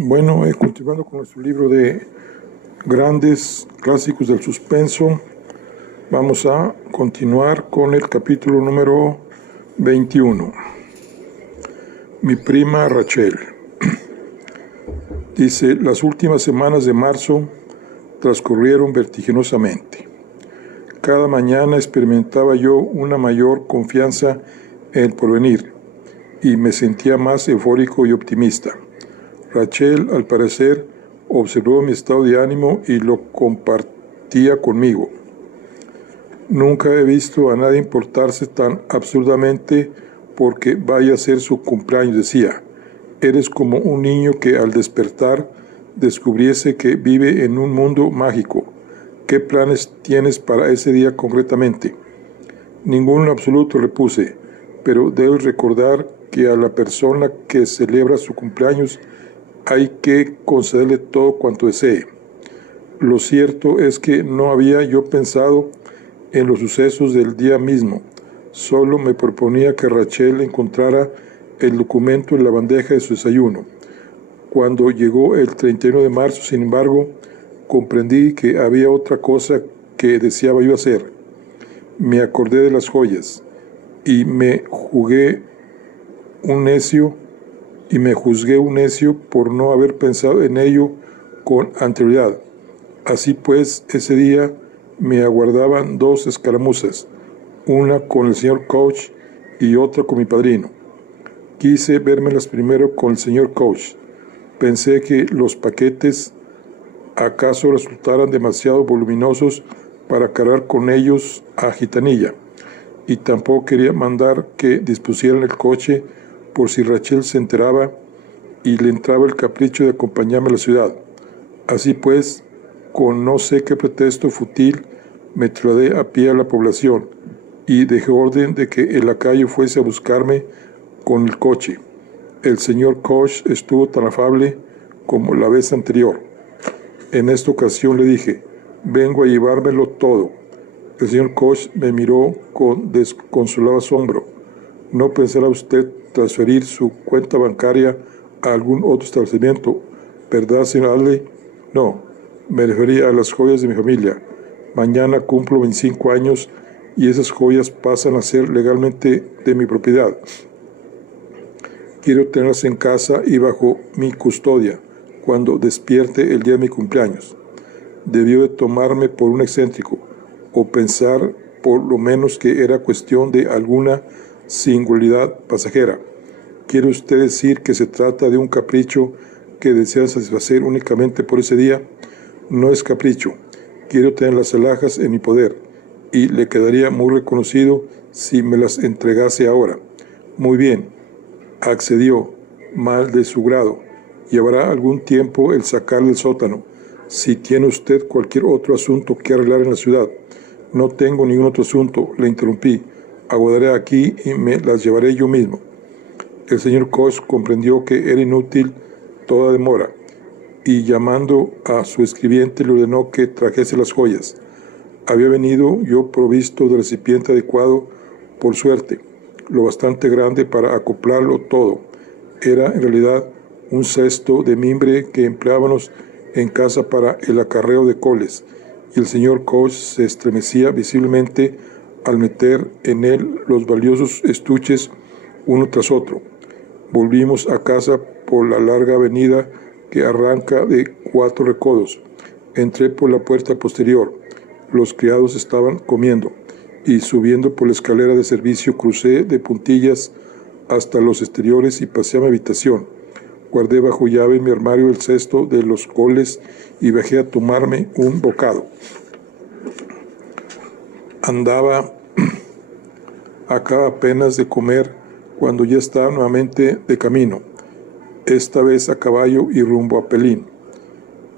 Bueno, continuando con nuestro libro de grandes clásicos del suspenso, vamos a continuar con el capítulo número 21. Mi prima Rachel. Dice, las últimas semanas de marzo transcurrieron vertiginosamente. Cada mañana experimentaba yo una mayor confianza en el porvenir y me sentía más eufórico y optimista. Rachel, al parecer, observó mi estado de ánimo y lo compartía conmigo. Nunca he visto a nadie importarse tan absurdamente porque vaya a ser su cumpleaños, decía. Eres como un niño que al despertar descubriese que vive en un mundo mágico. ¿Qué planes tienes para ese día concretamente? Ninguno en absoluto, repuse, pero debes recordar que a la persona que celebra su cumpleaños hay que concederle todo cuanto desee. Lo cierto es que no había yo pensado en los sucesos del día mismo. Solo me proponía que Rachel encontrara el documento en la bandeja de su desayuno. Cuando llegó el 31 de marzo, sin embargo, comprendí que había otra cosa que deseaba yo hacer. Me acordé de las joyas y me juzgué un necio por no haber pensado en ello con anterioridad. Así pues, ese día me aguardaban dos escaramuzas, una con el señor Couch y otra con mi padrino. Quise vérmelas primero con el señor Couch. Pensé que los paquetes acaso resultaran demasiado voluminosos para cargar con ellos a Gitanilla, y tampoco quería mandar que dispusieran el coche por si Rachel se enteraba y le entraba el capricho de acompañarme a la ciudad. Así pues, con no sé qué pretexto fútil, me trasladé a pie a la población y dejé orden de que el lacayo fuese a buscarme con el coche. El señor Koch estuvo tan afable como la vez anterior. En esta ocasión le dije, vengo a llevármelo todo. El señor Koch me miró con desconsolado asombro. ¿No pensará usted transferir su cuenta bancaria a algún otro establecimiento, verdad, señor Adley? No, me refería a las joyas de mi familia. Mañana cumplo 25 años y esas joyas pasan a ser legalmente de mi propiedad. Quiero tenerlas en casa y bajo mi custodia cuando despierte el día de mi cumpleaños. Debió de tomarme por un excéntrico o pensar por lo menos que era cuestión de alguna singularidad pasajera. ¿Quiere usted decir que se trata de un capricho que desea satisfacer únicamente por ese día? No es capricho. Quiero tener las alhajas en mi poder y le quedaría muy reconocido si me las entregase ahora. Muy bien, accedió, mal de su grado. Llevará algún tiempo el sacarle del sótano. Si tiene usted cualquier otro asunto que arreglar en la ciudad. No tengo ningún otro asunto, le interrumpí. Aguardaré aquí y me las llevaré yo mismo. El señor Koch comprendió que era inútil toda demora y llamando a su escribiente le ordenó que trajese las joyas. Había venido yo provisto del recipiente adecuado, por suerte, lo bastante grande para acoplarlo todo. Era en realidad un cesto de mimbre que empleábamos en casa para el acarreo de coles, y el señor Koch se estremecía visiblemente al meter en él los valiosos estuches uno tras otro. Volvimos a casa por la larga avenida que arranca de 4 recodos. Entré por la puerta posterior. Los criados estaban comiendo y subiendo por la escalera de servicio crucé de puntillas hasta los exteriores y pasé a mi habitación. Guardé bajo llave en mi armario el cesto de los coles y bajé a tomarme un bocado. Acaba apenas de comer cuando ya estaba nuevamente de camino, esta vez a caballo y rumbo a Pelín.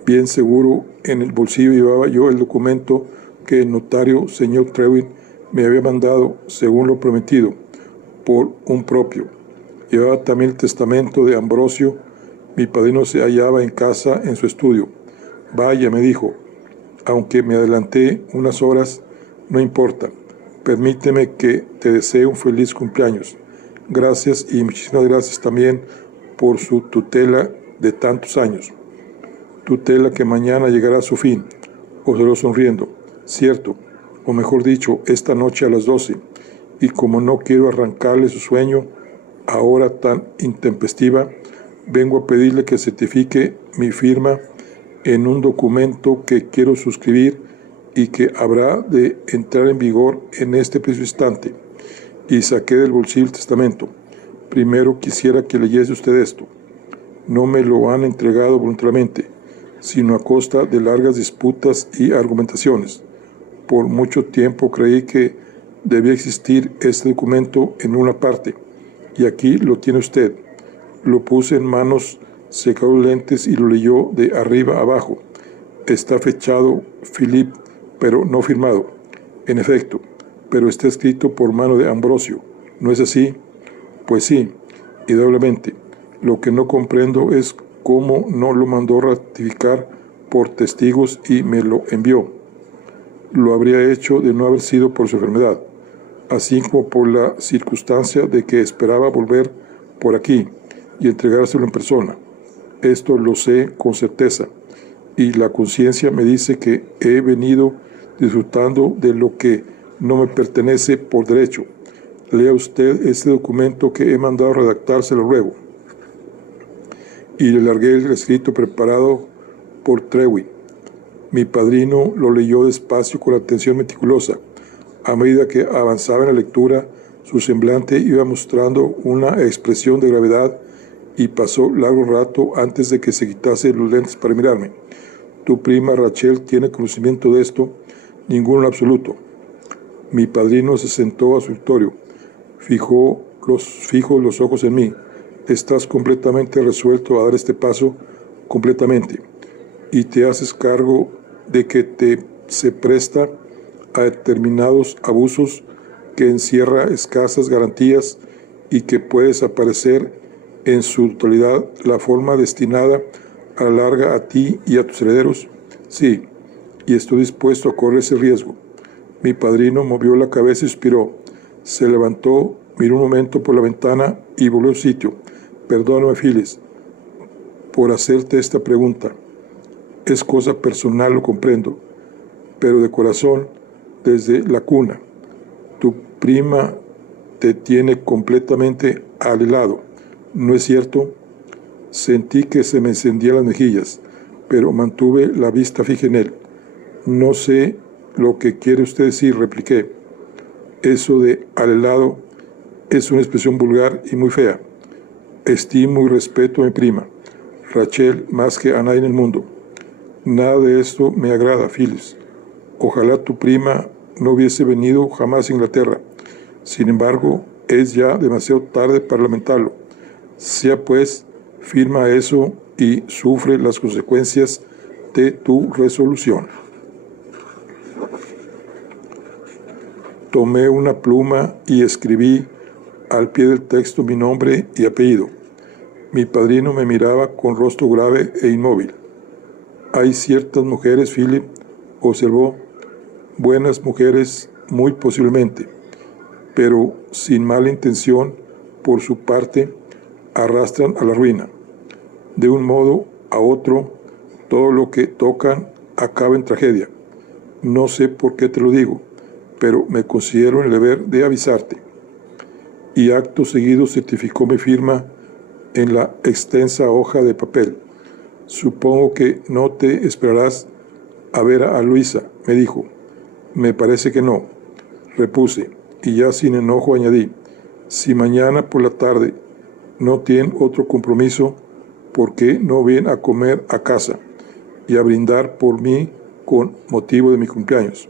Bien seguro en el bolsillo llevaba yo el documento que el notario señor Trewin me había mandado, según lo prometido, por un propio. Llevaba también el testamento de Ambrosio. Mi padrino se hallaba en casa en su estudio. Vaya, me dijo, aunque me adelanté unas horas, no importa. Permíteme que te desee un feliz cumpleaños. Gracias y muchísimas gracias también por su tutela de tantos años. Tutela que mañana llegará a su fin, observó sonriendo. Cierto, o mejor dicho, esta noche a las 12, y como no quiero arrancarle su sueño, ahora tan intempestiva, vengo a pedirle que certifique mi firma en un documento que quiero suscribir y que habrá de entrar en vigor en este preciso instante. Y saqué del bolsillo el testamento. Primero quisiera que leyese usted esto. No me lo han entregado voluntariamente, sino a costa de largas disputas y argumentaciones. Por mucho tiempo creí que debía existir este documento en una parte, y aquí lo tiene usted. Lo puse en manos, secó los lentes y lo leyó de arriba a abajo. Está fechado Philip, pero no firmado. En efecto, pero está escrito por mano de Ambrosio. ¿No es así? Pues sí, y doblemente. Lo que no comprendo es cómo no lo mandó ratificar por testigos y me lo envió. Lo habría hecho de no haber sido por su enfermedad, así como por la circunstancia de que esperaba volver por aquí y entregárselo en persona. Esto lo sé con certeza, y la conciencia me dice que he venido disfrutando de lo que no me pertenece por derecho. Lea usted este documento que he mandado redactar, se lo ruego. Y le largué el escrito preparado por Trewin. Mi padrino lo leyó despacio con atención meticulosa. A medida que avanzaba en la lectura, su semblante iba mostrando una expresión de gravedad y pasó largo rato antes de que se quitase los lentes para mirarme. Tu prima Rachel tiene conocimiento de esto, ninguno en absoluto. Mi padrino se sentó a su escritorio, fijó los ojos en mí. Estás completamente resuelto a dar este paso, completamente, y te haces cargo de que se presta a determinados abusos, que encierra escasas garantías y que puede desaparecer en su totalidad la forma destinada a la larga a ti y a tus herederos. Sí, y estoy dispuesto a correr ese riesgo. Mi padrino movió la cabeza y suspiró. Se levantó, miró un momento por la ventana y volvió a su sitio. Perdóname, Phyllis, por hacerte esta pregunta. Es cosa personal, lo comprendo, pero de corazón, desde la cuna. Tu prima te tiene completamente alelado, ¿no es cierto? Sentí que se me encendían las mejillas, pero mantuve la vista fija en él. No sé lo que quiere usted decir, repliqué. Eso de alelado es una expresión vulgar y muy fea. Estimo y respeto a mi prima, Rachel, más que a nadie en el mundo. Nada de esto me agrada, Phyllis. Ojalá tu prima no hubiese venido jamás a Inglaterra. Sin embargo, es ya demasiado tarde para lamentarlo. Sea pues, firma eso y sufre las consecuencias de tu resolución. Tomé una pluma y escribí al pie del texto mi nombre y apellido. Mi padrino me miraba con rostro grave e inmóvil. Hay ciertas mujeres, Philip, observó, buenas mujeres muy posiblemente, pero sin mala intención por su parte, arrastran a la ruina. De un modo a otro, todo lo que tocan acaba en tragedia. No sé por qué te lo digo, pero me considero en el deber de avisarte. Y acto seguido certificó mi firma en la extensa hoja de papel. Supongo que no te esperarás a ver a Luisa, me dijo. Me parece que no, repuse, y ya sin enojo añadí, si mañana por la tarde no tienen otro compromiso, ¿por qué no vienen a comer a casa y a brindar por mí con motivo de mi cumpleaños?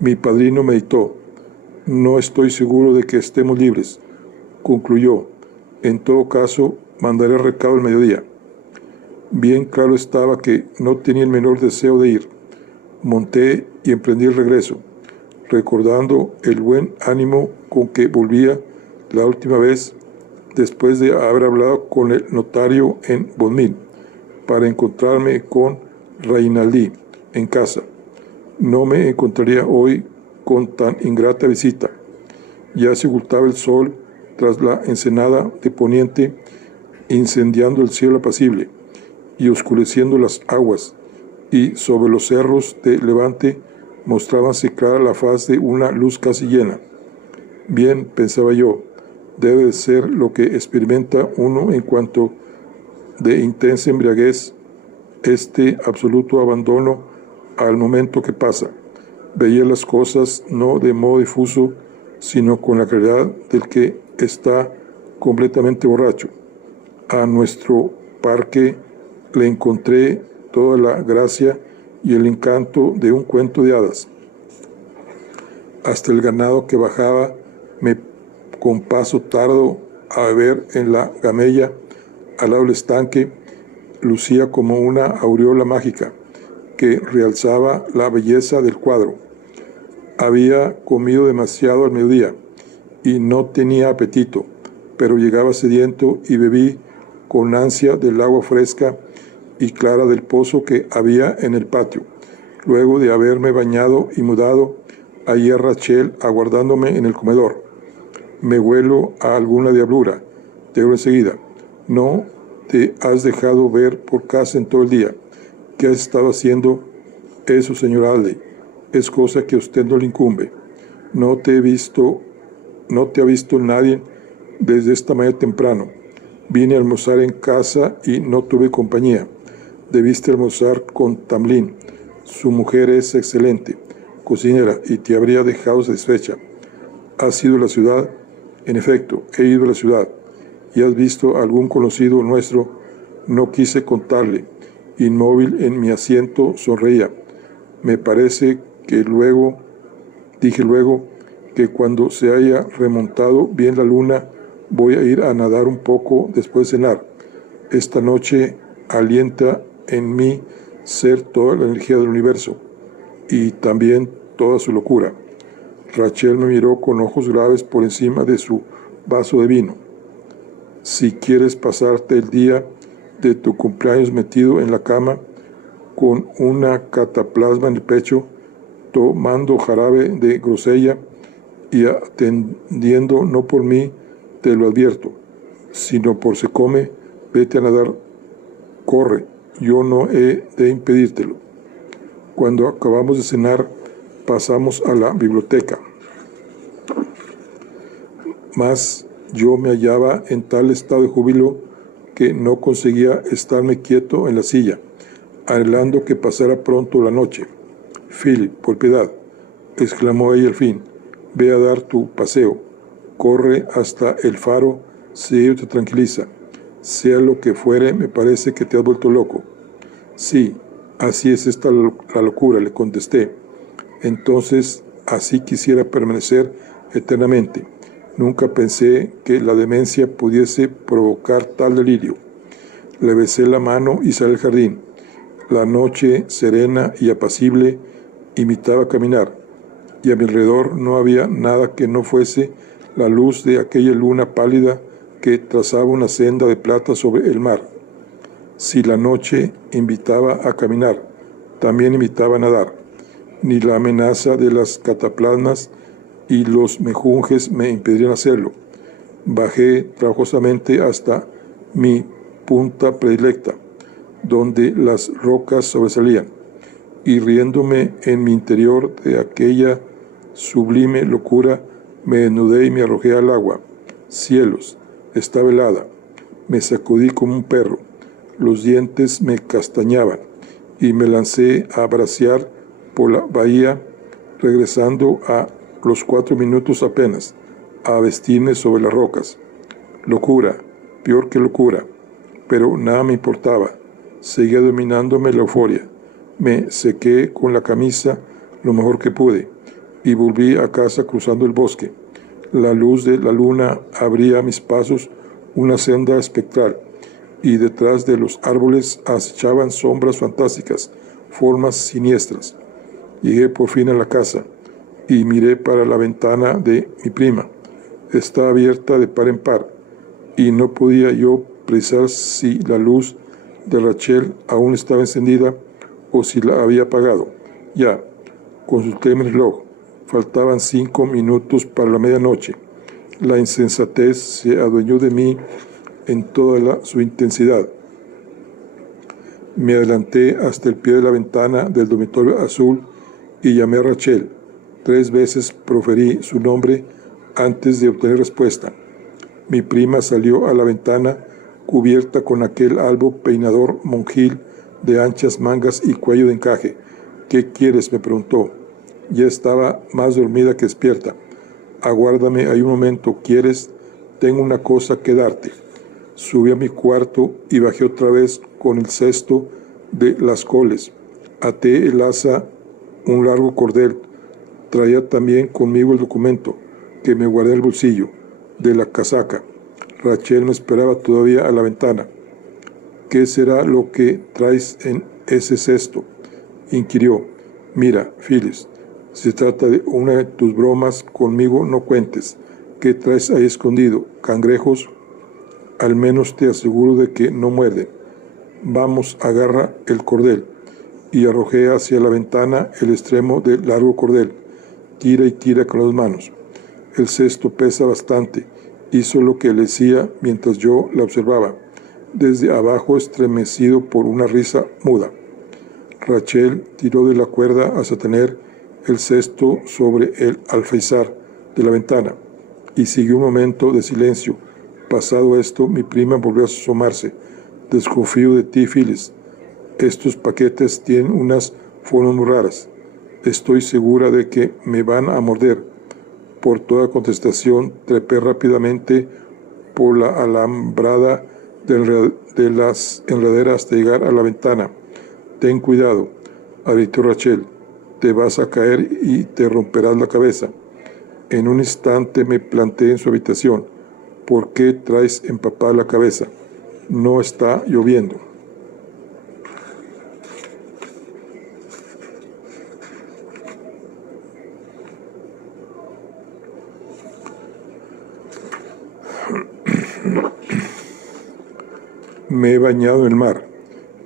Mi padrino meditó. No estoy seguro de que estemos libres, concluyó. En todo caso, mandaré recado al mediodía. Bien claro estaba que no tenía el menor deseo de ir. Monté y emprendí el regreso, recordando el buen ánimo con que volvía la última vez después de haber hablado con el notario en Bodmin para encontrarme con Reinaldi en casa. No me encontraría hoy con tan ingrata visita. Ya se ocultaba el sol tras la ensenada de poniente, incendiando el cielo apacible, y oscureciendo las aguas, y sobre los cerros de levante mostrábase clara la faz de una luz casi llena. Bien, pensaba yo, debe de ser lo que experimenta uno en cuanto de intensa embriaguez, este absoluto abandono al momento que pasa. Veía las cosas no de modo difuso, sino con la claridad del que está completamente borracho. A nuestro parque le encontré toda la gracia y el encanto de un cuento de hadas. Hasta el ganado que bajaba con paso tardo a beber en la gamella al lado del estanque lucía como una aureola mágica que realzaba la belleza del cuadro. Había comido demasiado al mediodía y no tenía apetito, pero llegaba sediento y bebí con ansia del agua fresca y clara del pozo que había en el patio. Luego de haberme bañado y mudado, hallé a Rachel aguardándome en el comedor. Me huelo a alguna diablura, te digo enseguida. No te has dejado ver por casa en todo el día. ¿Qué has estado haciendo? Eso, señor Aldey, es cosa que a usted no le incumbe. No te ha visto nadie desde esta mañana temprano. Vine a almorzar en casa y no tuve compañía. Debiste almorzar con Tamlin. Su mujer es excelente cocinera y te habría dejado satisfecha. ¿Has ido a la ciudad? En efecto, he ido a la ciudad. ¿Y has visto a algún conocido nuestro? No quise contarle. Inmóvil en mi asiento sonreía. Me parece que dije luego, que cuando se haya remontado bien la luna, voy a ir a nadar un poco después de cenar. Esta noche alienta en mí ser toda la energía del universo y también toda su locura. Rachel me miró con ojos graves por encima de su vaso de vino. Si quieres pasarte el día de tu cumpleaños metido en la cama con una cataplasma en el pecho, tomando jarabe de grosella y atendiendo, no por mí, te lo advierto, sino por se come, vete a nadar, corre, yo no he de impedírtelo. Cuando acabamos de cenar, pasamos a la biblioteca. Mas yo me hallaba en tal estado de júbilo que no conseguía estarme quieto en la silla, anhelando que pasara pronto la noche. Philip, por piedad, exclamó ella al fin, ve a dar tu paseo, corre hasta el faro si ello te tranquiliza. Sea lo que fuere, me parece que te has vuelto loco. Sí, así es esta la locura, le contesté. Entonces, así quisiera permanecer eternamente. Nunca pensé que la demencia pudiese provocar tal delirio. Le besé la mano y salí al jardín. La noche, serena y apacible, imitaba caminar, y a mi alrededor no había nada que no fuese la luz de aquella luna pálida que trazaba una senda de plata sobre el mar. Si la noche invitaba a caminar, también invitaba a nadar. Ni la amenaza de las cataplasmas y los mejunjes me impedirían hacerlo. Bajé trabajosamente hasta mi punta predilecta, donde las rocas sobresalían, y riéndome en mi interior de aquella sublime locura, me desnudé y me arrojé al agua. Cielos, estaba helada. Me sacudí como un perro. Los dientes me castañaban y me lancé a bracear por la bahía, regresando a los 4 minutos apenas, a vestirme sobre las rocas. Locura, peor que locura, pero nada me importaba. Seguía dominándome la euforia. Me sequé con la camisa lo mejor que pude y volví a casa cruzando el bosque. La luz de la luna abría a mis pasos una senda espectral y detrás de los árboles acechaban sombras fantásticas, formas siniestras. Llegué por fin a la casa y miré para la ventana de mi prima. Estaba abierta de par en par y no podía yo precisar si la luz de Rachel aún estaba encendida o si la había apagado. Ya, consulté mi reloj. Faltaban 5 minutos para la medianoche. La insensatez se adueñó de mí en toda su intensidad. Me adelanté hasta el pie de la ventana del dormitorio azul y llamé a Rachel. 3 veces proferí su nombre antes de obtener respuesta. Mi prima salió a la ventana cubierta con aquel albo peinador monjil de anchas mangas y cuello de encaje. «¿Qué quieres?», me preguntó. Ya estaba más dormida que despierta. «Aguárdame ahí un momento. ¿Quieres? Tengo una cosa que darte». Subí a mi cuarto y bajé otra vez con el cesto de las coles. Até el asa un largo cordel. Traía también conmigo el documento, que me guardé en el bolsillo de la casaca. Rachel me esperaba todavía a la ventana. «¿Qué será lo que traes en ese cesto?», inquirió. «Mira, Phyllis, si se trata de una de tus bromas conmigo, no cuentes. ¿Qué traes ahí escondido? ¿Cangrejos? Al menos te aseguro de que no muerden. Vamos, agarra el cordel». Y arrojé hacia la ventana el extremo del largo cordel. Tira y tira con las manos. El cesto pesa bastante. Hizo lo que le decía mientras yo la observaba, desde abajo estremecido por una risa muda. Rachel tiró de la cuerda hasta tener el cesto sobre el alféizar de la ventana y siguió un momento de silencio. Pasado esto, mi prima volvió a asomarse. «Desconfío de ti, Phyllis. Estos paquetes tienen unas formas muy raras. Estoy segura de que me van a morder». Por toda contestación, trepé rápidamente por la alambrada de las enredaderas hasta llegar a la ventana. «Ten cuidado», advirtió Rachel. «Te vas a caer y te romperás la cabeza». En un instante me planté en su habitación. «¿Por qué traes empapada la cabeza? No está lloviendo». «Me he bañado en el mar.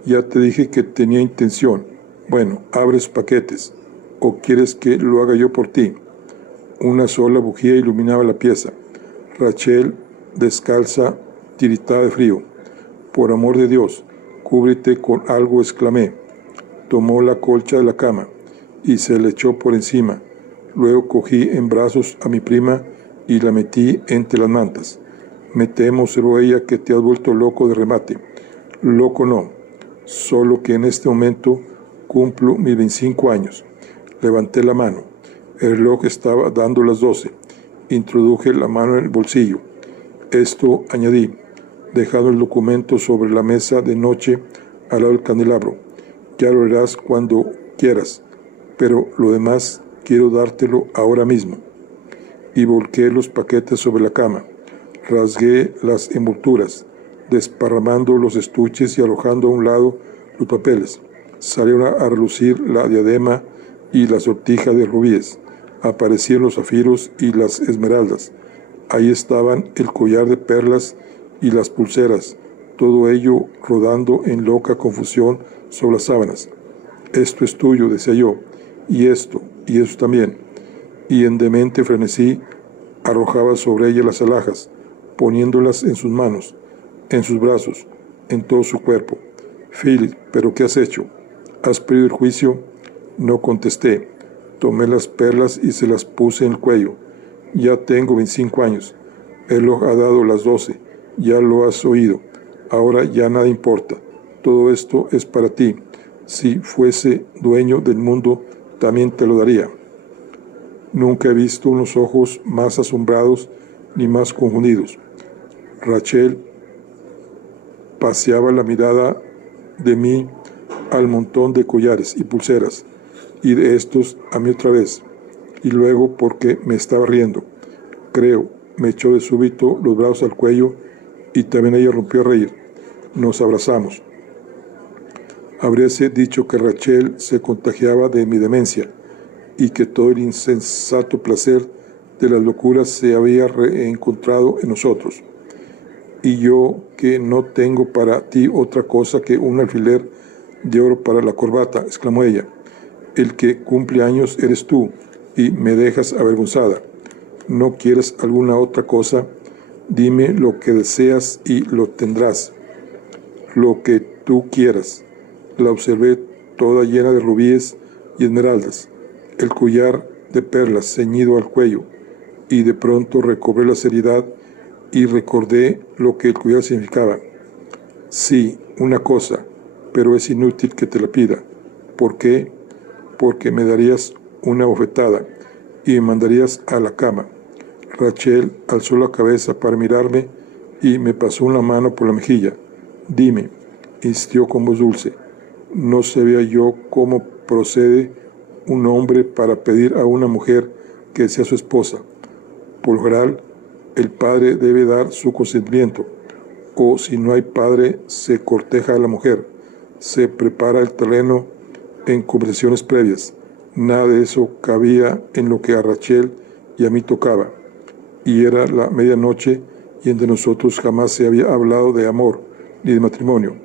Ya te dije que tenía intención. Bueno, abre los paquetes. ¿O quieres que lo haga yo por ti?». Una sola bujía iluminaba la pieza. Rachel, descalza, tiritaba de frío. «Por amor de Dios, cúbrete con algo», exclamé. Tomó la colcha de la cama y se le echó por encima. Luego cogí en brazos a mi prima y la metí entre las mantas. «Me temo», observó ella, «que te has vuelto loco de remate». «Loco no, solo que en este momento cumplo mis 25 años». Levanté la mano. El reloj estaba dando las 12. Introduje la mano en el bolsillo. «Esto», añadí, dejando el documento sobre la mesa de noche al lado del candelabro. «Ya lo harás cuando quieras, pero lo demás quiero dártelo ahora mismo». Y volqué los paquetes sobre la cama. Rasgué las envolturas, desparramando los estuches y arrojando a un lado los papeles. Salieron a relucir la diadema y la sortija de rubíes. Aparecieron los zafiros y las esmeraldas. Ahí estaban el collar de perlas y las pulseras, todo ello rodando en loca confusión sobre las sábanas. «Esto es tuyo», decía yo, y eso también. Y en demente frenesí arrojaba sobre ella las alhajas, poniéndolas en sus manos, en sus brazos, en todo su cuerpo. «Phyllis, ¿pero qué has hecho? ¿Has perdido el juicio?». No contesté. Tomé las perlas y se las puse en el cuello. «Ya tengo 25 años. El reloj ha dado las 12. Ya lo has oído. Ahora ya nada importa. Todo esto es para ti. Si fuese dueño del mundo, también te lo daría». Nunca he visto unos ojos más asombrados ni más confundidos. Rachel paseaba la mirada de mí al montón de collares y pulseras, y de estos a mí otra vez, y luego porque me estaba riendo. Creo, me echó de súbito los brazos al cuello y también ella rompió a reír. Nos abrazamos. Habríase dicho que Rachel se contagiaba de mi demencia y que todo el insensato placer de las locuras se había reencontrado en nosotros. «Y yo, que no tengo para ti otra cosa que un alfiler de oro para la corbata», exclamó ella. «El que cumple años eres tú y me dejas avergonzada. ¿No quieres alguna otra cosa? Dime lo que deseas y lo tendrás». «Lo que tú quieras». La observé toda llena de rubíes y esmeraldas, el collar de perlas ceñido al cuello, y de pronto recobré la seriedad y recordé lo que el collar significaba. Sí, una cosa, pero es inútil que te la pida. ¿Por qué? Porque me darías una bofetada y me mandarías a la cama. Rachel alzó la cabeza para mirarme y me pasó una mano por la mejilla. Dime, insistió con voz dulce. No sabía yo cómo procede un hombre para pedir a una mujer que sea su esposa. Por lo general, el padre debe dar su consentimiento, o si no hay padre, se corteja a la mujer, se prepara el terreno en conversaciones previas. Nada de eso cabía en lo que a Rachel y a mí tocaba. Y era la medianoche y entre nosotros jamás se había hablado de amor ni de matrimonio.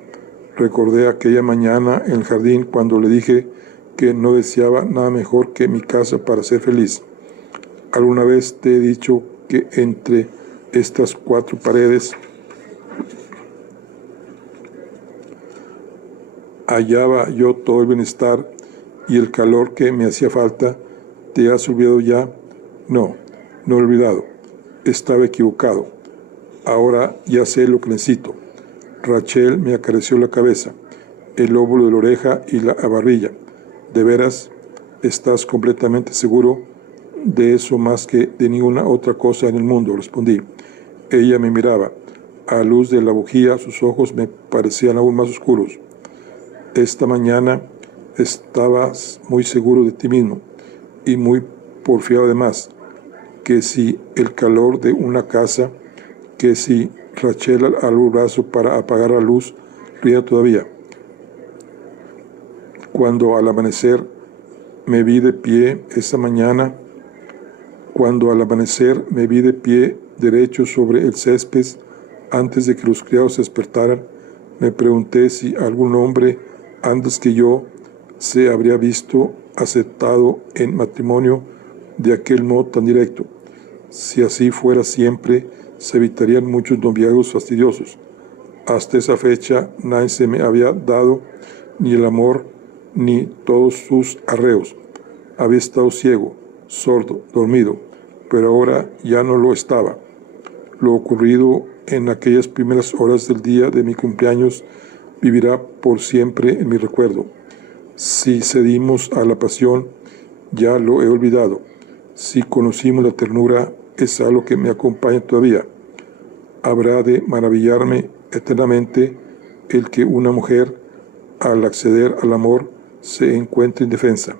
Recordé aquella mañana en el jardín cuando le dije que no deseaba nada mejor que mi casa para ser feliz. Alguna vez te he dicho que entre estas cuatro paredes hallaba yo todo el bienestar y el calor que me hacía falta. ¿Te has olvidado ya? No, no he olvidado. Estaba equivocado. Ahora ya sé lo que necesito. Rachel me acarició la cabeza, el lóbulo de la oreja y la barbilla. ¿De veras estás completamente seguro de eso más que de ninguna otra cosa en el mundo? Respondí. Ella me miraba. A la luz de la bujía sus ojos me parecían aún más oscuros. Esta mañana estabas muy seguro de ti mismo y muy porfiado además, que si el calor de una casa, que si Rachel al brazo para apagar la luz, ría todavía. Cuando al amanecer me vi de pie derecho sobre el césped, antes de que los criados se despertaran, me pregunté si algún hombre antes que yo se habría visto aceptado en matrimonio de aquel modo tan directo. Si así fuera siempre, se evitarían muchos noviazgos fastidiosos. Hasta esa fecha nadie se me había dado ni el amor ni todos sus arreos. Había estado ciego, sordo, dormido, pero ahora ya no lo estaba. Lo ocurrido en aquellas primeras horas del día de mi cumpleaños vivirá por siempre en mi recuerdo. Si cedimos a la pasión, ya lo he olvidado. Si conocimos la ternura, es algo que me acompaña todavía. Habrá de maravillarme eternamente el que una mujer, al acceder al amor, se encuentre indefensa.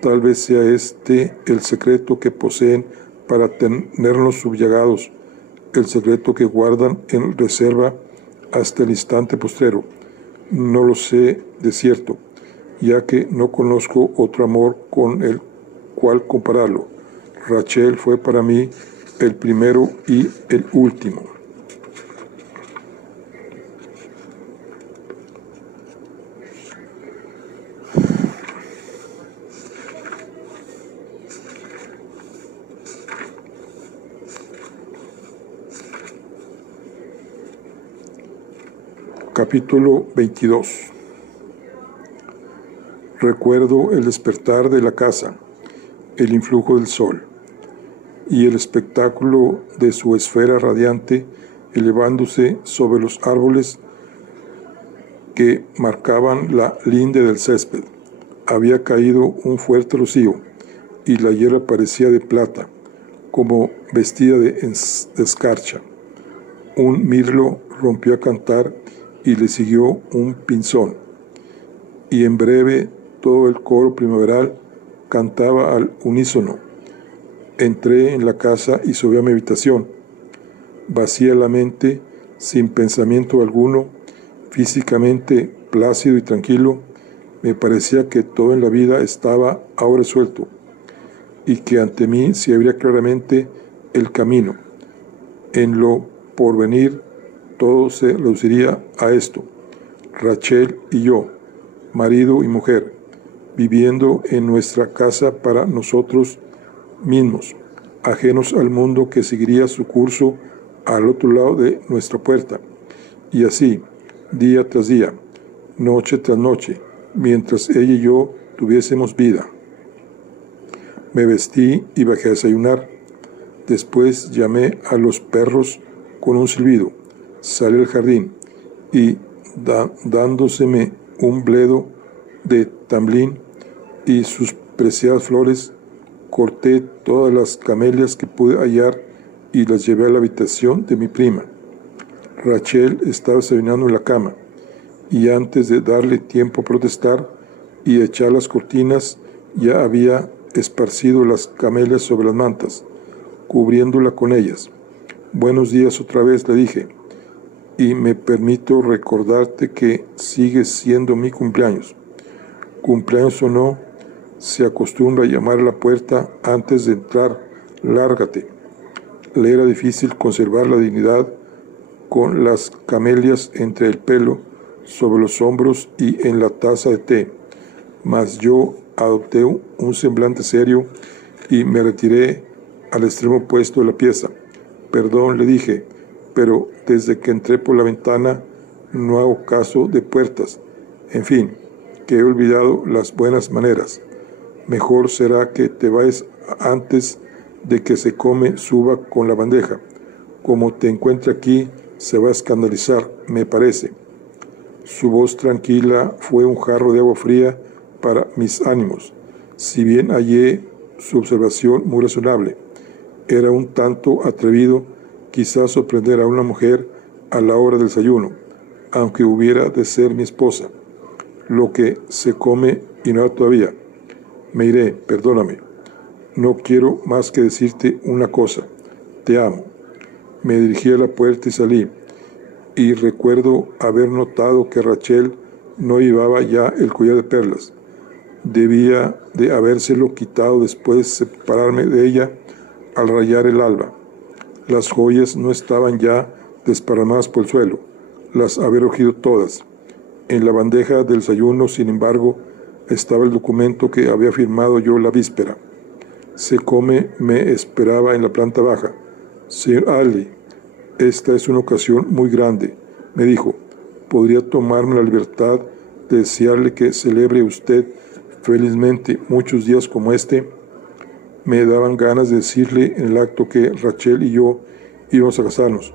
Tal vez sea este el secreto que poseen para tenernos subyugados, el secreto que guardan en reserva hasta el instante postrero. No lo sé de cierto, ya que no conozco otro amor con el cual compararlo. Rachel fue para mí el primero y el último. Capítulo 22. Recuerdo el despertar de la casa, el influjo del sol y el espectáculo de su esfera radiante elevándose sobre los árboles que marcaban la linde del césped. Había caído un fuerte rocío y la hierba parecía de plata, como vestida de escarcha. Un mirlo rompió a cantar y le siguió un pinzón, y en breve todo el coro primaveral cantaba al unísono. Entré en la casa y subí a mi habitación. Vacía la mente, sin pensamiento alguno, físicamente plácido y tranquilo, me parecía que todo en la vida estaba ahora resuelto, y que ante mí se abría claramente el camino. En lo porvenir, todo se reduciría a esto: Rachel y yo, marido y mujer, viviendo en nuestra casa para nosotros mismos, ajenos al mundo que seguiría su curso al otro lado de nuestra puerta. Y así, día tras día, noche tras noche, mientras ella y yo tuviésemos vida. Me vestí y bajé a desayunar. Después llamé a los perros con un silbido. Salí al jardín y, dándoseme un bledo de tamlín y sus preciadas flores, corté todas las camelias que pude hallar y las llevé a la habitación de mi prima. Rachel estaba desayunando en la cama, y antes de darle tiempo a protestar y echar las cortinas, ya había esparcido las camelias sobre las mantas, cubriéndola con ellas. Buenos días otra vez, le dije, y me permito recordarte que sigue siendo mi cumpleaños. Cumpleaños o no, se acostumbra a llamar a la puerta antes de entrar. Lárgate. Le era difícil conservar la dignidad con las camelias entre el pelo, sobre los hombros y en la taza de té, mas yo adopté un semblante serio y me retiré al extremo opuesto de la pieza. Perdón, le dije, pero desde que entré por la ventana no hago caso de puertas. En fin, que he olvidado las buenas maneras. Mejor será que te vayas antes de que se come suba con la bandeja. Como te encuentre aquí, se va a escandalizar, me parece. Su voz tranquila fue un jarro de agua fría para mis ánimos. Si bien hallé su observación muy razonable, era un tanto atrevido quizás sorprender a una mujer a la hora del desayuno, aunque hubiera de ser mi esposa. Lo que se come y no todavía. Me iré, perdóname. No quiero más que decirte una cosa. Te amo. Me dirigí a la puerta y salí, y recuerdo haber notado que Rachel no llevaba ya el collar de perlas. Debía de habérselo quitado después de separarme de ella al rayar el alba. Las joyas no estaban ya desparramadas por el suelo, las había recogido todas. En la bandeja del desayuno, sin embargo, estaba el documento que había firmado yo la víspera. Secome me esperaba en la planta baja. Señor Alley, esta es una ocasión muy grande, me dijo. ¿Podría tomarme la libertad de desearle que celebre usted felizmente muchos días como este? Me daban ganas de decirle en el acto que Rachel y yo íbamos a casarnos.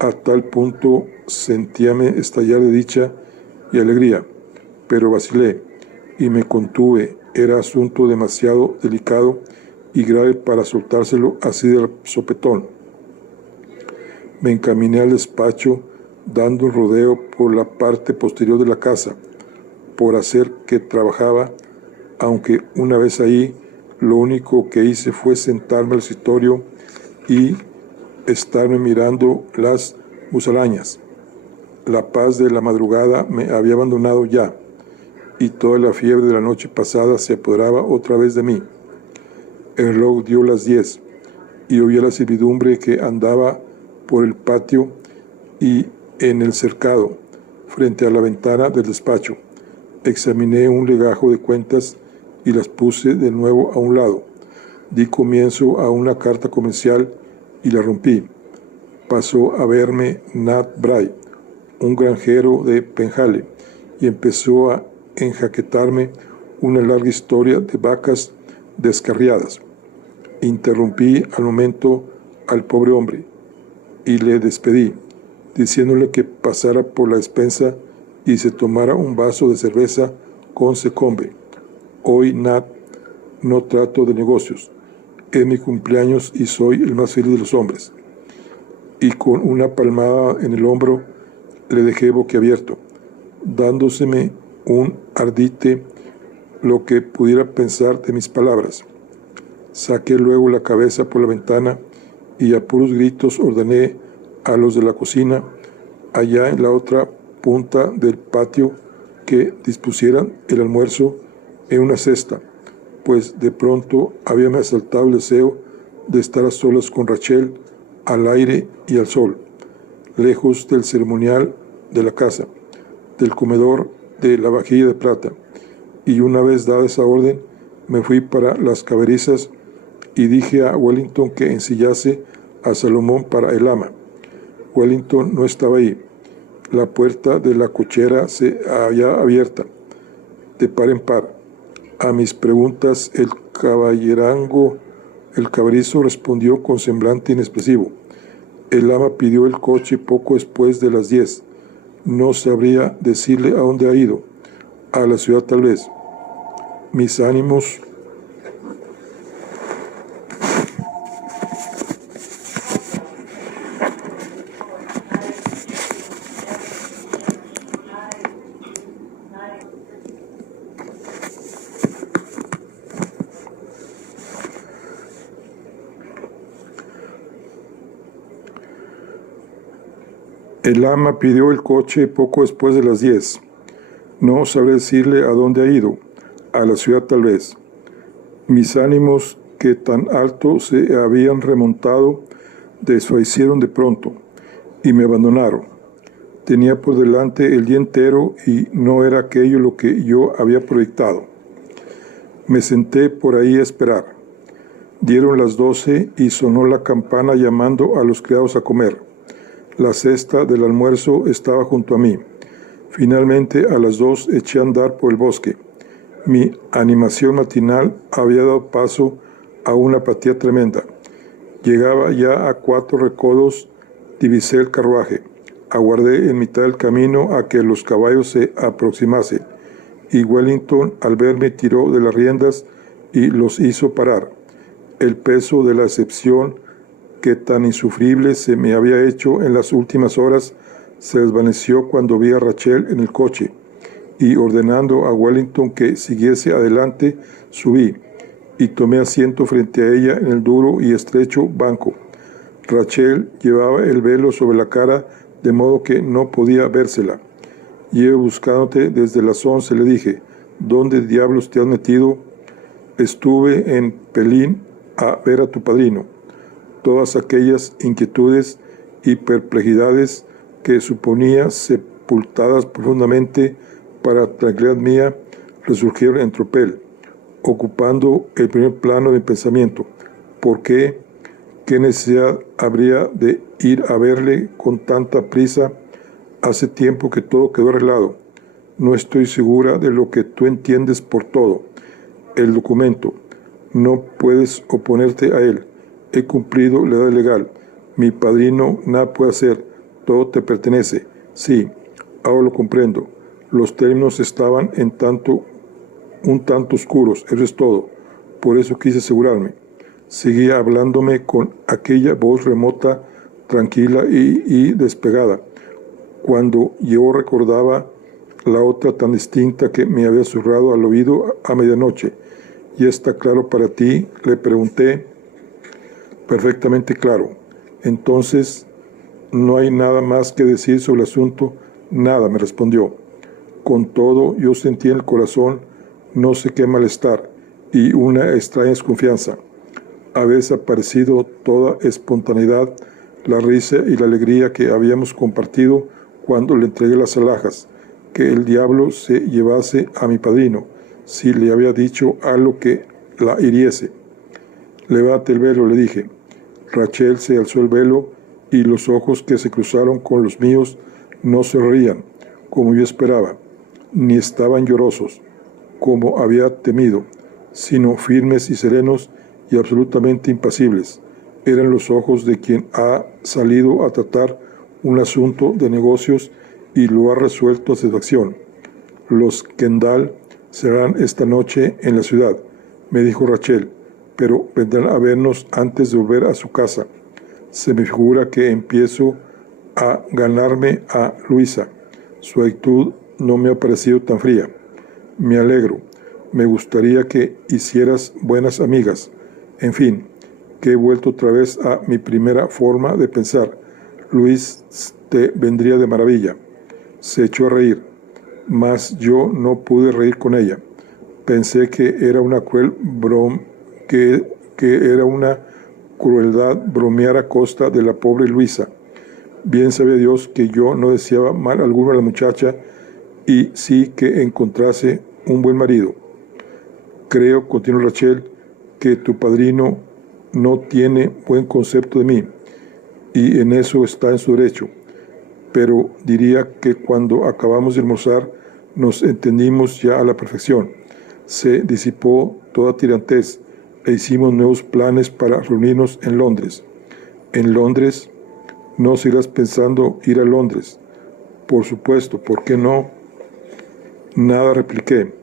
A tal punto sentíame estallar de dicha y alegría, pero vacilé y me contuve. Era asunto demasiado delicado y grave para soltárselo así de sopetón. Me encaminé al despacho, dando un rodeo por la parte posterior de la casa, por hacer que trabajaba, aunque una vez ahí, lo único que hice fue sentarme al escritorio y estarme mirando las musarañas. La paz de la madrugada me había abandonado ya, y toda la fiebre de la noche pasada se apoderaba otra vez de mí. El reloj dio las 10, y oí a la servidumbre que andaba por el patio y en el cercado, frente a la ventana del despacho. Examiné un legajo de cuentas y las puse de nuevo a un lado. Di comienzo a una carta comercial y la rompí. Pasó a verme Nat Bray, un granjero de Penhale, y empezó a enjaquetarme una larga historia de vacas descarriadas. Interrumpí al momento al pobre hombre y le despedí, diciéndole que pasara por la despensa y se tomara un vaso de cerveza con Secombe. Hoy, Nat, no trato de negocios. Es mi cumpleaños y soy el más feliz de los hombres. Y con una palmada en el hombro le dejé boquiabierto, dándoseme un ardite lo que pudiera pensar de mis palabras. Saqué luego la cabeza por la ventana y a puros gritos ordené a los de la cocina, allá en la otra punta del patio, que dispusieran el almuerzo en una cesta, pues de pronto habíame asaltado el deseo de estar a solas con Rachel, al aire y al sol, lejos del ceremonial de la casa, del comedor, de la vajilla de plata. Y una vez dada esa orden, me fui para las caberizas y dije a Wellington que ensillase a Salomón para el ama. Wellington no estaba ahí. La puerta de la cochera se había abierta, de par en par. A mis preguntas el caberizo respondió con semblante inexpresivo. El ama pidió el coche poco después de las 10. No sabría decirle a dónde ha ido. A la ciudad tal vez. Mis ánimos El ama pidió el coche poco después de las 10. No sabré decirle a dónde ha ido. A la ciudad tal vez. Mis ánimos, que tan alto se habían remontado, desfallecieron de pronto y me abandonaron. Tenía por delante el día entero y no era aquello lo que yo había proyectado. Me senté por ahí a esperar. Dieron las 12 y sonó la campana llamando a los criados a comer. La cesta del almuerzo estaba junto a mí. Finalmente, a las 2 eché a andar por el bosque. Mi animación matinal había dado paso a una apatía tremenda. Llegaba ya a 4 recodos, divisé el carruaje. Aguardé en mitad del camino a que los caballos se aproximasen, y Wellington, al verme, tiró de las riendas y los hizo parar. El peso de la decepción que tan insufrible se me había hecho en las últimas horas se desvaneció cuando vi a Rachel en el coche, y ordenando a Wellington que siguiese adelante, subí y tomé asiento frente a ella en el duro y estrecho banco. Rachel llevaba el velo sobre la cara, de modo que no podía vérsela. Llevo buscándote desde las 11, le dije. ¿Dónde diablos te has metido? Estuve en Pelín a ver a tu padrino. Todas aquellas inquietudes y perplejidades que suponía sepultadas profundamente para tranquilidad mía resurgieron en tropel, ocupando el primer plano de mi pensamiento. ¿Por qué? ¿Qué necesidad habría de ir a verle con tanta prisa? Hace tiempo que todo quedó arreglado. No estoy segura de lo que tú entiendes por todo. El documento. No puedes oponerte a él. He cumplido la edad legal. Mi padrino nada puede hacer. Todo te pertenece. Sí, ahora lo comprendo. Los términos estaban un tanto oscuros. Eso es todo. Por eso quise asegurarme. Seguía hablándome con aquella voz remota, tranquila y despegada, cuando yo recordaba la otra tan distinta que me había susurrado al oído a medianoche. ¿Ya está claro para ti?, le pregunté. Perfectamente claro. Entonces, ¿no hay nada más que decir sobre el asunto? Nada, me respondió. Con todo, yo sentí en el corazón no sé qué malestar y una extraña desconfianza. Había desaparecido toda espontaneidad, la risa y la alegría que habíamos compartido cuando le entregué las alhajas. Que el diablo se llevase a mi padrino, si le había dicho algo que la hiriese. Levante el velo, le dije. Rachel se alzó el velo y los ojos que se cruzaron con los míos no se reían, como yo esperaba, ni estaban llorosos, como había temido, sino firmes y serenos y absolutamente impasibles. Eran los ojos de quien ha salido a tratar un asunto de negocios y lo ha resuelto a satisfacción. Los Kendall serán esta noche en la ciudad, me dijo Rachel, pero vendrán a vernos antes de volver a su casa. Se me figura que empiezo a ganarme a Luisa. Su actitud no me ha parecido tan fría. Me alegro. Me gustaría que hicieras buenas amigas. En fin, que he vuelto otra vez a mi primera forma de pensar. Luis te vendría de maravilla. Se echó a reír, mas yo no pude reír con ella. Pensé que era una era una crueldad bromear a costa de la pobre Luisa. Bien sabía Dios que yo no deseaba mal alguno a la muchacha y sí que encontrase un buen marido. Creo, continuó Rachel, que tu padrino no tiene buen concepto de mí, y en eso está en su derecho. pero diría que cuando acabamos de almorzar nos entendimos ya a la perfección. Se disipó toda tirantez e hicimos nuevos planes para reunirnos en Londres. ¿En Londres? ¿No seguirás pensando ir a Londres? Por supuesto, ¿por qué no? Nada, repliqué.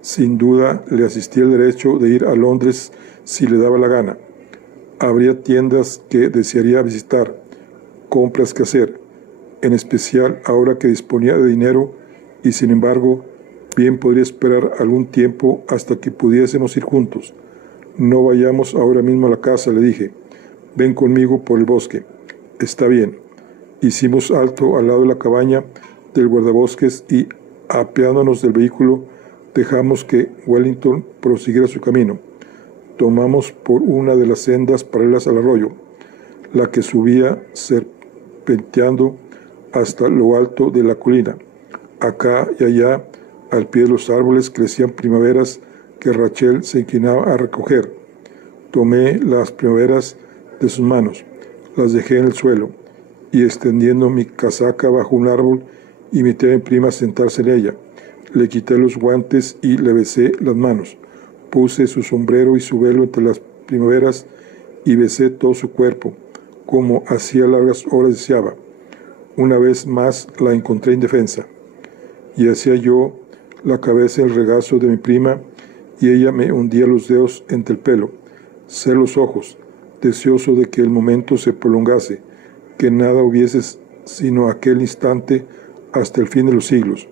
Sin duda le asistía el derecho de ir a Londres si le daba la gana. Habría tiendas que desearía visitar, compras que hacer, en especial ahora que disponía de dinero y sin embargo bien podría esperar algún tiempo hasta que pudiésemos ir juntos. No vayamos ahora mismo a la casa, le dije. Ven conmigo por el bosque. Está bien. Hicimos alto al lado de la cabaña del guardabosques y, apeándonos del vehículo, dejamos que Wellington prosiguiera su camino. Tomamos por una de las sendas paralelas al arroyo, la que subía serpenteando hasta lo alto de la colina. Acá y allá, al pie de los árboles, crecían primaveras que Rachel se inclinaba a recoger. Tomé las primaveras de sus manos, las dejé en el suelo, y extendiendo mi casaca bajo un árbol, invité a mi prima a sentarse en ella. Le quité los guantes y le besé las manos. Puse su sombrero y su velo entre las primaveras y besé todo su cuerpo, como hacía largas horas deseaba. Una vez más la encontré indefensa. Y hacía yo la cabeza en el regazo de mi prima y ella me hundía los dedos entre el pelo. Cerré los ojos, deseoso de que el momento se prolongase, que nada hubiese sino aquel instante hasta el fin de los siglos.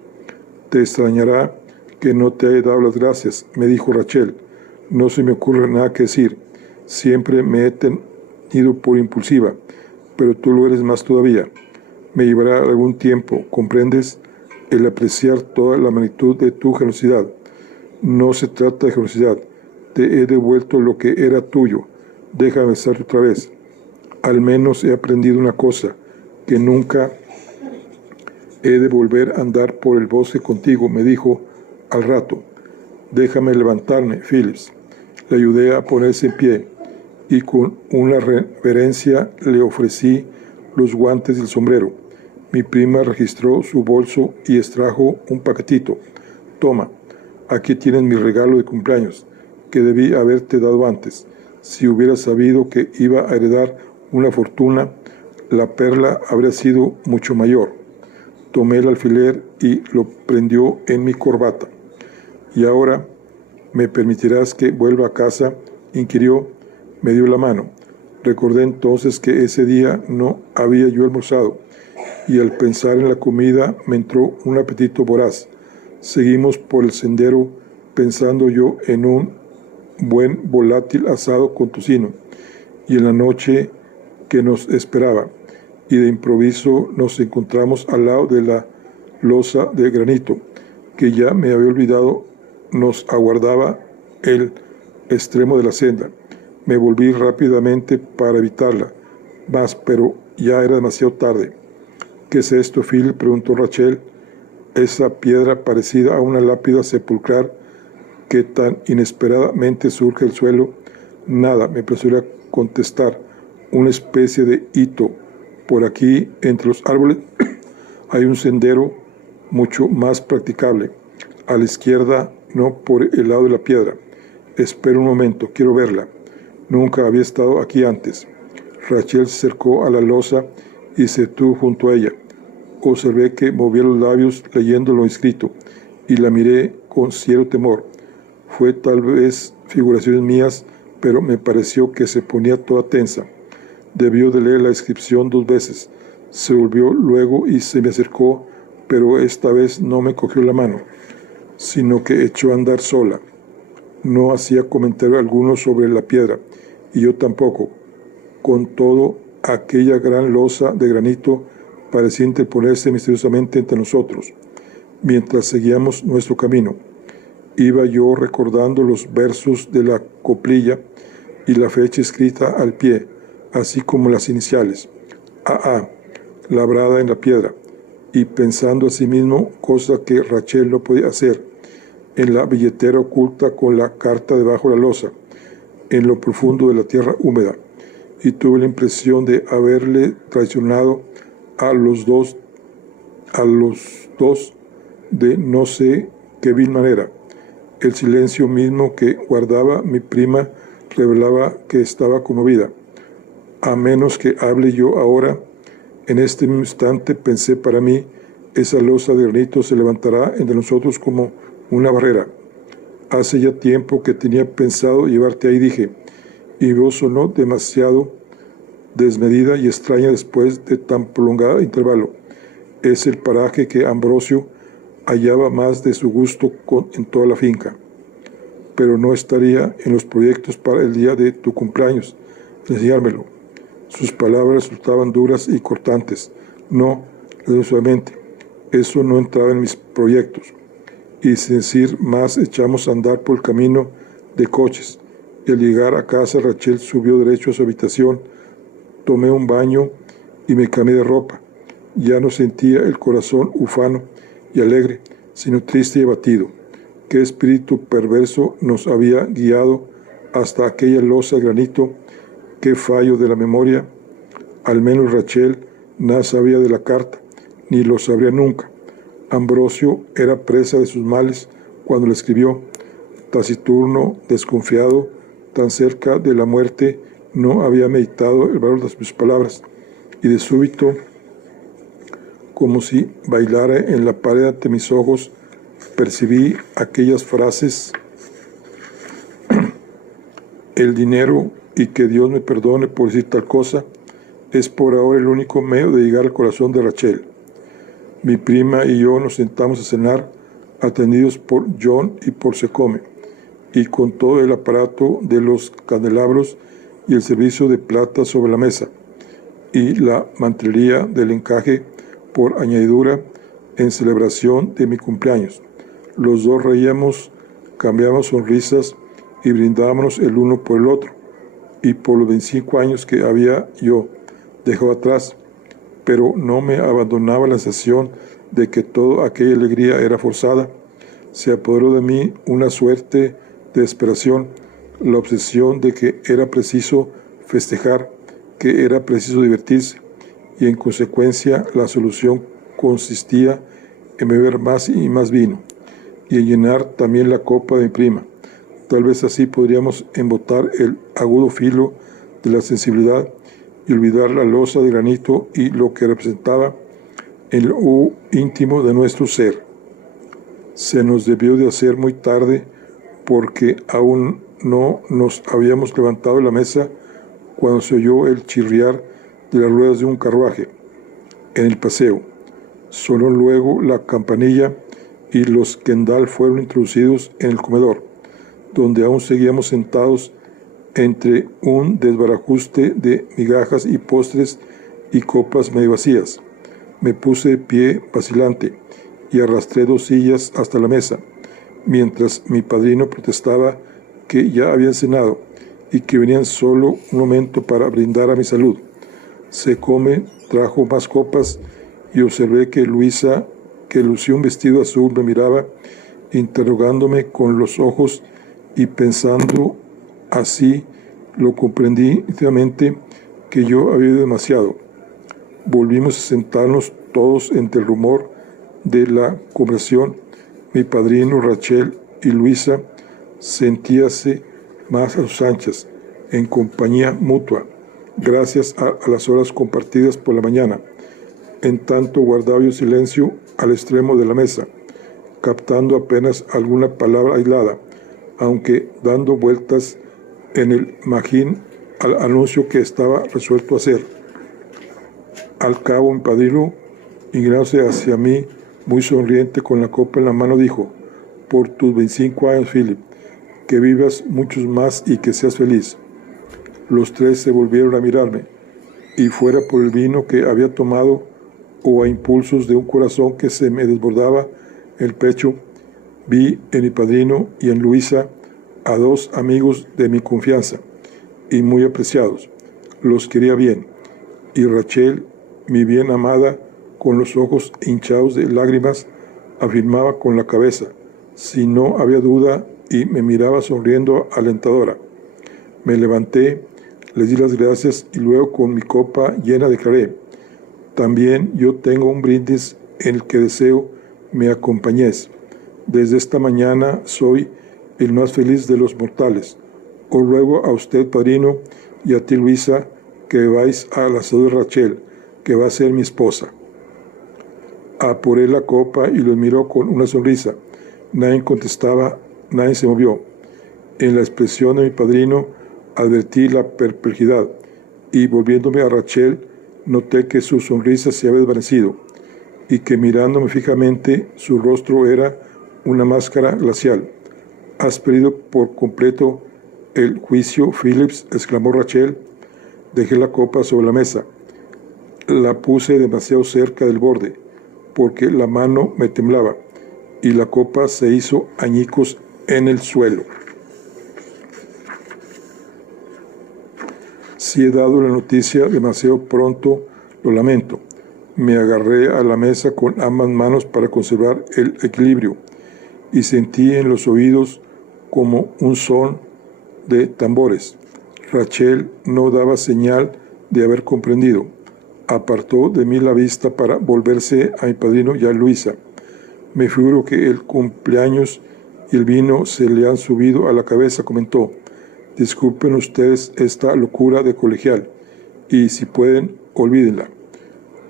Te extrañará que no te haya dado las gracias, me dijo Rachel. No se me ocurre nada que decir. Siempre me he tenido por impulsiva, pero tú lo eres más todavía. Me llevará algún tiempo, ¿comprendes?, el apreciar toda la magnitud de tu generosidad. No se trata de generosidad. Te he devuelto lo que era tuyo. Déjame besarte otra vez. Al menos he aprendido una cosa, que nunca he de volver a andar por el bosque contigo, me dijo al rato. Déjame levantarme, Phillips. Le ayudé a ponerse en pie y con una reverencia le ofrecí los guantes y el sombrero. Mi prima registró su bolso y extrajo un paquetito. Toma, aquí tienes mi regalo de cumpleaños, que debí haberte dado antes. Si hubiera sabido que iba a heredar una fortuna, la perla habría sido mucho mayor. Tomé el alfiler y lo prendió en mi corbata. ¿Y ahora me permitirás que vuelva a casa?, inquirió. Me dio la mano. Recordé entonces que ese día no había yo almorzado, y al pensar en la comida me entró un apetito voraz. Seguimos por el sendero pensando yo en un buen volátil asado con tocino, y en la noche que nos esperaba, y de improviso nos encontramos al lado de la losa de granito, que ya me había olvidado nos aguardaba el extremo de la senda. Me volví rápidamente para evitarla, pero ya era demasiado tarde. ¿Qué es esto, Phil?, preguntó Rachel. Esa piedra parecida a una lápida sepulcral que tan inesperadamente surge del suelo. Nada, me apresuré a contestar. Una especie de hito. Por aquí, entre los árboles, hay un sendero mucho más practicable. A la izquierda, no por el lado de la piedra. Espera un momento, quiero verla. Nunca había estado aquí antes. Rachel se acercó a la losa y se detuvo junto a ella. Observé que movía los labios leyendo lo escrito y la miré con cierto temor. Fue tal vez figuraciones mías, pero me pareció que se ponía toda tensa. Debió de leer la inscripción 2 veces. Se volvió luego y se me acercó, pero esta vez no me cogió la mano, sino que echó a andar sola. No hacía comentario alguno sobre la piedra, y yo tampoco. Con todo, aquella gran losa de granito parecía interponerse misteriosamente entre nosotros, mientras seguíamos nuestro camino. Iba yo recordando los versos de la coplilla y la fecha escrita al pie, así como las iniciales, AA, labrada en la piedra, y pensando asimismo, cosa que Rachel no podía hacer, en la billetera oculta con la carta debajo de la losa, en lo profundo de la tierra húmeda, y tuve la impresión de haberle traicionado a los dos a los dos de no sé qué vil manera. El silencio mismo que guardaba mi prima revelaba que estaba conmovida. A menos que hable yo ahora, en este mismo instante pensé para mí, esa losa de granito se levantará entre nosotros como una barrera. Hace ya tiempo que tenía pensado llevarte ahí, dije, y mi voz sonó demasiado desmedida y extraña después de tan prolongado intervalo. Es el paraje que Ambrosio hallaba más de su gusto en toda la finca. Pero no estaría en los proyectos para el día de tu cumpleaños enseñármelo. Sus palabras resultaban duras y cortantes. No, le digo suavemente, eso no entraba en mis proyectos. Y sin decir más echamos a andar por el camino de coches. Y al llegar a casa Rachel subió derecho a su habitación, tomé un baño y me cambié de ropa. Ya no sentía el corazón ufano y alegre, sino triste y abatido. Qué espíritu perverso nos había guiado hasta aquella losa de granito, qué fallo de la memoria. Al menos Rachel nada sabía de la carta, ni lo sabría nunca. Ambrosio era presa de sus males cuando le escribió. Taciturno, desconfiado, tan cerca de la muerte, no había meditado el valor de sus palabras, y de súbito, como si bailara en la pared ante mis ojos, percibí aquellas frases: el dinero y que Dios me perdone por decir tal cosa, es por ahora el único medio de llegar al corazón de Rachel. Mi prima y yo nos sentamos a cenar, atendidos por John y por Secome, y con todo el aparato de los candelabros y el servicio de plata sobre la mesa, y la mantelería del encaje por añadidura en celebración de mi cumpleaños. Los dos reíamos, cambiábamos sonrisas y brindábamos el uno por el otro, y por los 25 años que había yo dejado atrás, pero no me abandonaba la sensación de que toda aquella alegría era forzada. Se apoderó de mí una suerte de desesperación, la obsesión de que era preciso festejar, que era preciso divertirse, y en consecuencia la solución consistía en beber más y más vino, y en llenar también la copa de mi prima. Tal vez así podríamos embotar el agudo filo de la sensibilidad y olvidar la losa de granito y lo que representaba en lo íntimo de nuestro ser. Se nos debió de hacer muy tarde porque aún no nos habíamos levantado de la mesa cuando se oyó el chirriar de las ruedas de un carruaje en el paseo. Sonó luego la campanilla y los Kendall fueron introducidos en el comedor, donde aún seguíamos sentados entre un desbarajuste de migajas y postres y copas medio vacías. Me puse de pie vacilante y arrastré 2 sillas hasta la mesa, mientras mi padrino protestaba que ya habían cenado y que venían solo un momento para brindar a mi salud. Secome trajo más copas y observé que Luisa, que lució un vestido azul, me miraba, interrogándome con los ojos, y pensando así, lo comprendí íntimamente que yo había ido demasiado. Volvimos a sentarnos todos entre el rumor de la conversación. Mi padrino, Rachel y Luisa sentíase más a sus anchas, en compañía mutua, gracias a las horas compartidas por la mañana. En tanto guardaba yo silencio al extremo de la mesa, captando apenas alguna palabra aislada, aunque dando vueltas en el magín al anuncio que estaba resuelto a hacer. Al cabo, mi padrino, inclinándose hacia mí, muy sonriente, con la copa en la mano, dijo: por tus 25 años, Philip, que vivas muchos más y que seas feliz. Los tres se volvieron a mirarme, y fuera por el vino que había tomado o a impulsos de un corazón que se me desbordaba el pecho, vi en mi padrino y en Luisa a 2 amigos de mi confianza y muy apreciados. Los quería bien, y Rachel, mi bien amada, con los ojos hinchados de lágrimas, afirmaba con la cabeza, si no había duda, y me miraba sonriendo alentadora. Me levanté, les di las gracias y luego, con mi copa llena, declaré: también yo tengo un brindis en el que deseo me acompañéis. Desde esta mañana soy el más feliz de los mortales. Os ruego a usted, padrino, y a ti, Luisa, que bebáis a la salud de Rachel, que va a ser mi esposa. Apuré la copa y lo miró con una sonrisa. Nadie contestaba, nadie se movió. En la expresión de mi padrino advertí la perplejidad, y volviéndome a Rachel, noté que su sonrisa se había desvanecido, y que mirándome fijamente su rostro era una máscara glacial. ¿Has perdido por completo el juicio, Phillips?, exclamó Rachel. Dejé la copa sobre la mesa. La puse demasiado cerca del borde, porque la mano me temblaba, y la copa se hizo añicos en el suelo. Si he dado la noticia demasiado pronto, lo lamento. Me agarré a la mesa con ambas manos para conservar el equilibrio, y sentí en los oídos como un son de tambores. Rachel no daba señal de haber comprendido. Apartó de mí la vista para volverse a mi padrino y a Luisa. Me figuro que el cumpleaños y el vino se le han subido a la cabeza, comentó. Disculpen ustedes esta locura de colegial, y si pueden, olvídenla.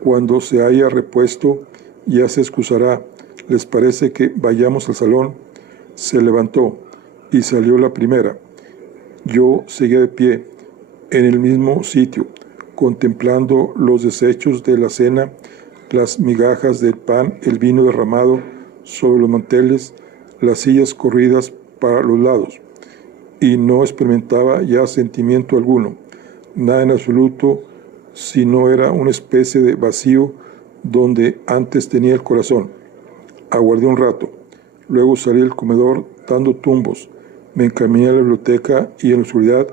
Cuando se haya repuesto, ya se excusará. ¿Les parece que vayamos al salón? Se levantó y salió la primera. Yo seguía de pie, en el mismo sitio, contemplando los desechos de la cena, las migajas del pan, el vino derramado sobre los manteles, las sillas corridas para los lados, y no experimentaba ya sentimiento alguno, nada en absoluto, si no era una especie de vacío donde antes tenía el corazón. Aguardé un rato, luego salí del comedor dando tumbos, me encaminé a la biblioteca y en la oscuridad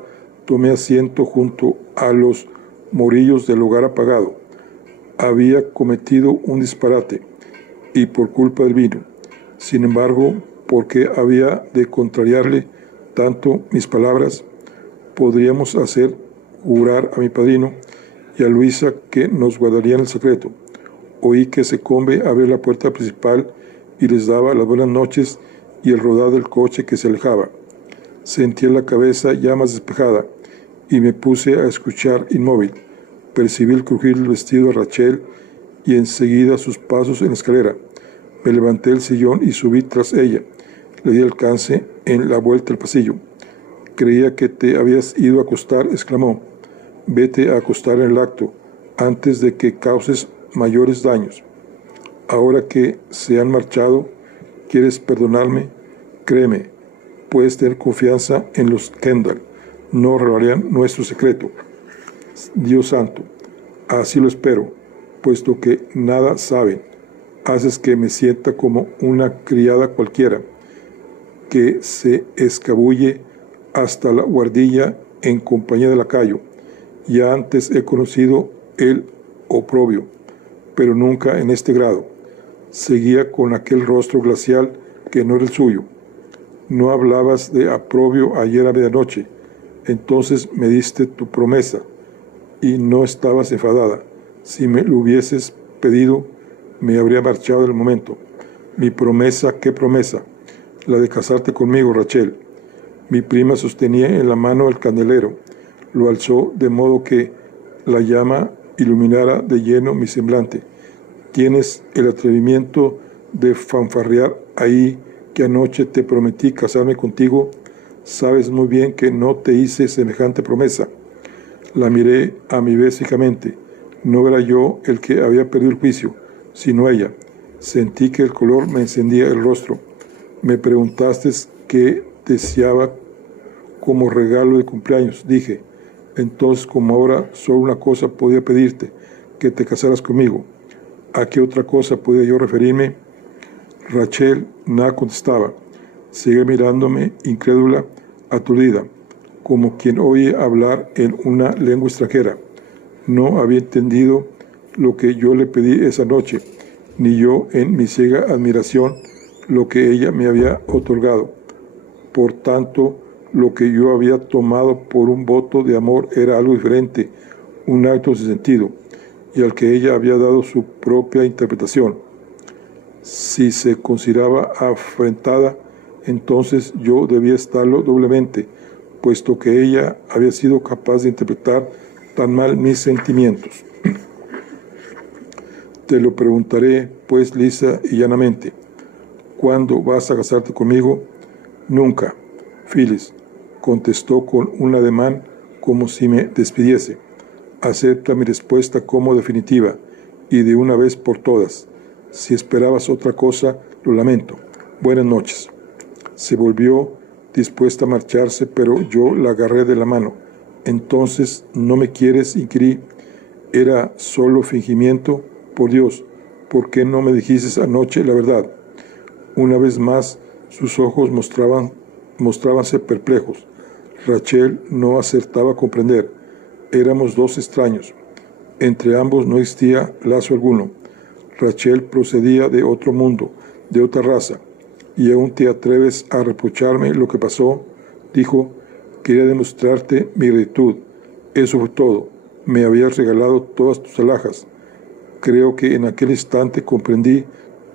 tomé asiento junto a los morillos del hogar apagado. Había cometido un disparate, y por culpa del vino. Sin embargo, ¿por qué había de contrariarle tanto mis palabras? Podríamos hacer jurar a mi padrino y a Luisa que nos guardarían el secreto. Oí que Secombe abría la puerta principal y les daba las buenas noches y el rodar del coche que se alejaba. Sentí la cabeza ya más despejada y me puse a escuchar inmóvil. Percibí el crujir del vestido de Rachel y enseguida sus pasos en la escalera. Me levanté del sillón y subí tras ella. Le di alcance en la vuelta del pasillo. Creía que te habías ido a acostar, exclamó. Vete a acostar en el acto, antes de que causes mayores daños. Ahora que se han marchado, ¿quieres perdonarme? Créeme, puedes tener confianza en los Kendall. No revelarían nuestro secreto. Dios santo, así lo espero, puesto que nada saben. Haces que me sienta como una criada cualquiera, que se escabulle hasta la guardilla en compañía de lacayo. Ya antes he conocido el oprobio, pero nunca en este grado. Seguía con aquel rostro glacial que no era el suyo. No hablabas de oprobio ayer a medianoche, entonces me diste tu promesa, y no estabas enfadada. Si me lo hubieses pedido, me habría marchado del momento. Mi promesa, ¿qué promesa? La de casarte conmigo, Rachel. Mi prima sostenía en la mano el candelero. Lo alzó de modo que la llama iluminara de lleno mi semblante. ¿Tienes el atrevimiento de fanfarrear ahí que anoche te prometí casarme contigo? Sabes muy bien que no te hice semejante promesa. La miré a mi vez fijamente. No era yo el que había perdido el juicio, sino ella. Sentí que el color me encendía el rostro. Me preguntaste qué deseaba como regalo de cumpleaños. Dije, entonces como ahora solo una cosa podía pedirte, que te casaras conmigo. ¿A qué otra cosa podía yo referirme? Rachel nada contestaba. Seguía mirándome incrédula, aturdida, como quien oye hablar en una lengua extranjera. No había entendido lo que yo le pedí esa noche, ni yo en mi ciega admiración lo que ella me había otorgado. Por tanto, lo que yo había tomado por un voto de amor era algo diferente, un acto sin sentido, y al que ella había dado su propia interpretación. Si se consideraba afrentada, entonces yo debía estarlo doblemente, puesto que ella había sido capaz de interpretar tan mal mis sentimientos. Te lo preguntaré, pues, lisa y llanamente. ¿Cuándo vas a casarte conmigo? Nunca. Phyllis contestó con un ademán como si me despidiese. Acepta mi respuesta como definitiva y de una vez por todas. Si esperabas otra cosa, lo lamento. Buenas noches. Se volvió dispuesta a marcharse, pero yo la agarré de la mano. Entonces, ¿no me quieres? Inquirí. ¿Era solo fingimiento? Por Dios, ¿por qué no me dijiste anoche la verdad? Una vez más, sus ojos mostrábanse perplejos. Rachel no acertaba a comprender. Éramos dos extraños. Entre ambos no existía lazo alguno. Rachel procedía de otro mundo, de otra raza. ¿Y aún te atreves a reprocharme lo que pasó? Dijo, quería demostrarte mi gratitud. Eso fue todo. Me habías regalado todas tus alhajas. Creo que en aquel instante comprendí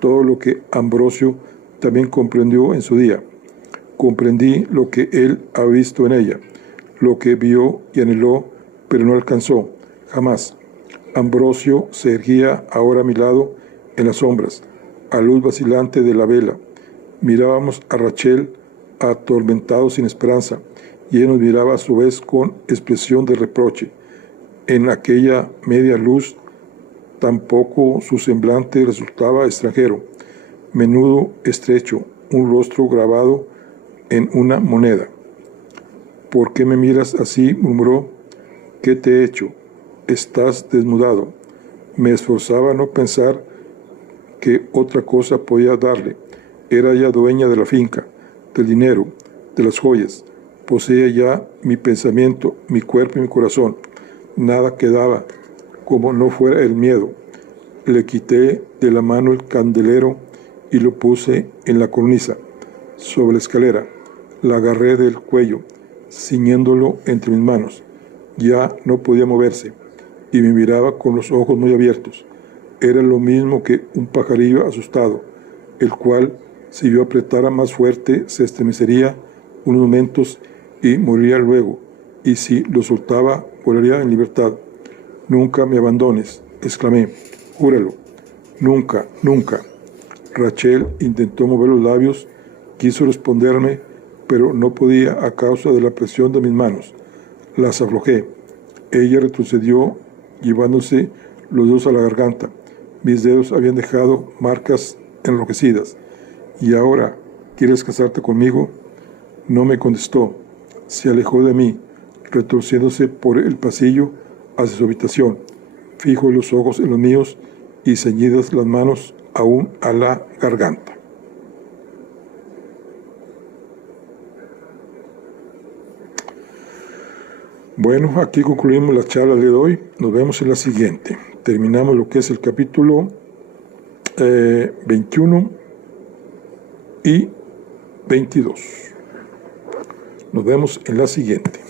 todo lo que Ambrosio también comprendió en su día. Comprendí lo que él ha visto en ella, lo que vio y anheló, pero no alcanzó, jamás. Ambrosio se erguía ahora a mi lado en las sombras, a luz vacilante de la vela. Mirábamos a Rachel, atormentado sin esperanza, y él nos miraba a su vez con expresión de reproche. En aquella media luz, tampoco su semblante resultaba extranjero, menudo, estrecho, un rostro grabado en una moneda. ¿Por qué me miras así? Murmuró. ¿Qué te he hecho? Estás desnudado. Me esforzaba a no pensar que otra cosa podía darle. Era ya dueña de la finca, del dinero, de las joyas. Poseía ya mi pensamiento, mi cuerpo y mi corazón. Nada quedaba como no fuera el miedo. Le quité de la mano el candelero y lo puse en la cornisa, sobre la escalera. La agarré del cuello, ciñéndolo entre mis manos. Ya no podía moverse y me miraba con los ojos muy abiertos. Era lo mismo que un pajarillo asustado, el cual, si yo apretara más fuerte, se estremecería unos momentos y moriría luego, y si lo soltaba, volaría en libertad. Nunca me abandones, exclamé. Júralo. Nunca, nunca. Rachel intentó mover los labios, quiso responderme, pero no podía a causa de la presión de mis manos. Las aflojé. Ella retrocedió, llevándose los dedos a la garganta. Mis dedos habían dejado marcas enrojecidas. ¿Y ahora quieres casarte conmigo? No me contestó. Se alejó de mí, retorciéndose por el pasillo hacia su habitación, fijo los ojos en los míos y ceñidas las manos aún a la garganta. Bueno, aquí concluimos la charla de hoy. Nos vemos en la siguiente. Terminamos lo que es el capítulo 21 y 22. Nos vemos en la siguiente.